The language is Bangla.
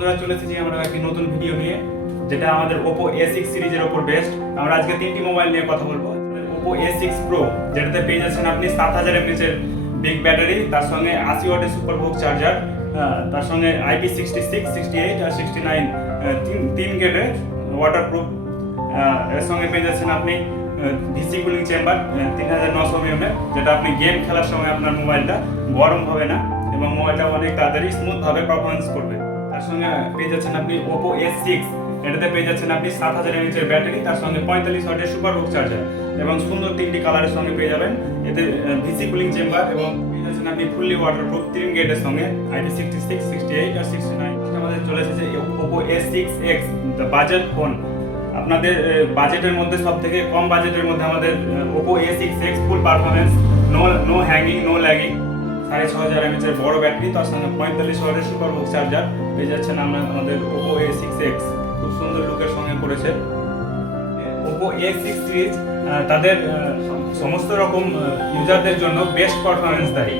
বন্ধুরা চলে এসেছি আমরা একটি নতুন ভিডিও নিয়ে, যেটা আমাদের Oppo A6 সিরিজের উপর বেস্ট। আমরা আজকে তিনটি মোবাইল নিয়ে কথা বলবো। Oppo A6 Pro, যেটাতে পেয়ে যাচ্ছেন আপনি 7000 mAh এর বিগ ব্যাটারি, তার সঙ্গে 80 ওয়াটের সুপারভোগ চার্জার, তার সঙ্গে IP66, 68 আর 69 তিন গ্রেডের ওয়াটারপ্রুফ। এর সঙ্গে পেয়ে যাচ্ছেন আপনি ডিসি কুলিং চেম্বার 3900 mAh, যেটা আপনি গেম খেলার সময় আপনার মোবাইলটা গরম হবে না এবং মোবাইলটা অনেক তাড়াতাড়ি স্মুথভাবে পারফরমেন্স করবে। তার সঙ্গে পেয়ে যাচ্ছেন আপনি Oppo A6, এটাতে পেয়ে যাচ্ছেন আপনি 7000 mAh এর ব্যাটারি, তার সঙ্গে 45 ওয়াটের সুপারভোগ চার্জার এবং সুন্দর তিনটি কালারের সঙ্গে পেয়ে যাবেন এতে ডিসি কুলিং চেম্বার, এবং পেয়ে যাচ্ছেন আপনি ফুললি ওয়াটারপ্রুফ 3 গ্রেডের সঙ্গে IP66, 68 আর 69। আমাদের চলে এসেছে Oppo A6X, the budget phone. আপনাদের বাজেটের মধ্যে সবথেকে কম বাজেটের মধ্যে আমাদের Oppo A6X full performance, no hanging, no lagging, 6500 mAh এর বড় ব্যাটারি, তার সঙ্গে 45 ওয়াটের সুপারভোগ চার্জার পেয়ে যাচ্ছেন আমাদের Oppo A6X। খুব সুন্দর লুকের সঙ্গে করেছে। Oppo A6 সিরিজ তাদের সমস্ত রকম ইউজারদের জন্য বেস্ট পারফরমেন্স দেয়।